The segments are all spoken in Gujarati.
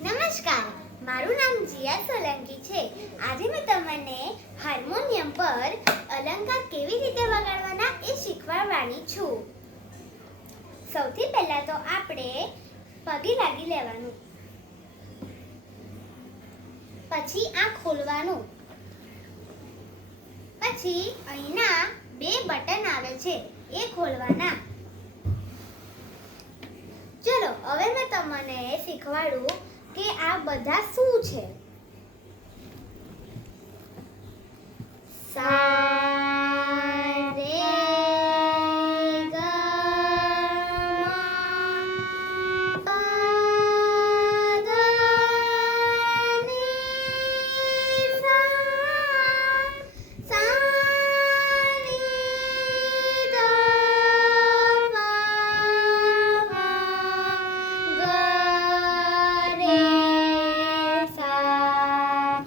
નમસ્કાર, મારું નામ જીયા સોલંકી છે. આજે મેં તમને હાર્મોનિયમ પર અલંકાર કેવી રીતે વગાડવાના એ શીખવાડવાની છું. સૌથી પહેલા તો આપણે પગે લાગી લેવાનું, પછી આ ખોલવાનું, પછી અહીંના બે બટન આવે છે એ ખોલવાના. ચલો હવે મેં તમને શીખવાડું કે આ બધા શું છે. સા રે ગ મ પ ધ ની સા સા ની ધ પ ગ રે સા.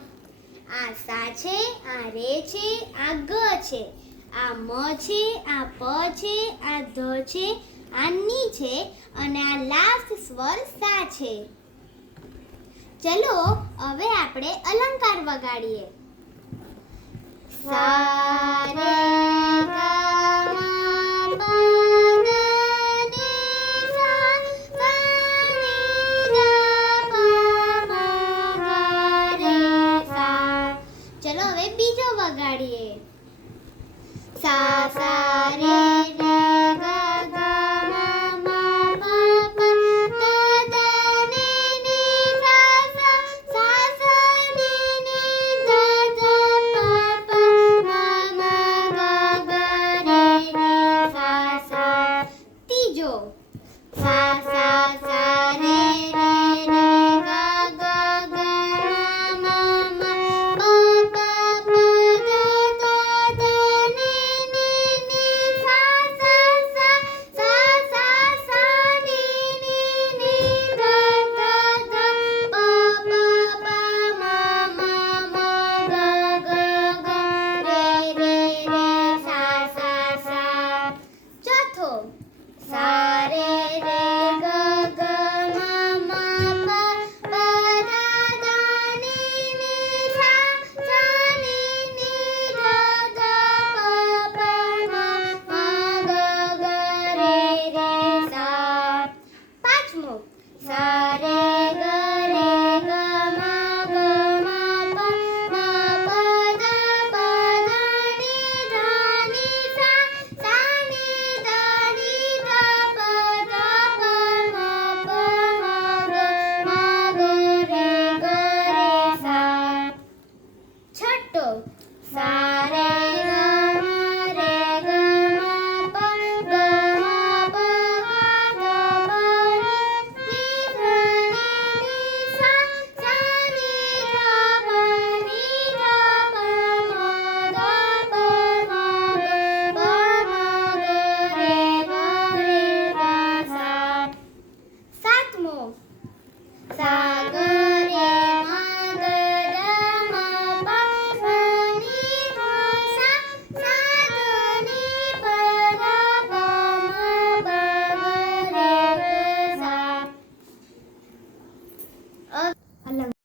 આ સા છે, આ રે છે, આ ગ છે, આ મ છે, આ પ છે, આ ધ છે, આ ની છે અને આ લાસ્ટ સ્વર સા છે. ચલો હવે આપણે અલંકાર વગાડીએ. સા રે ગ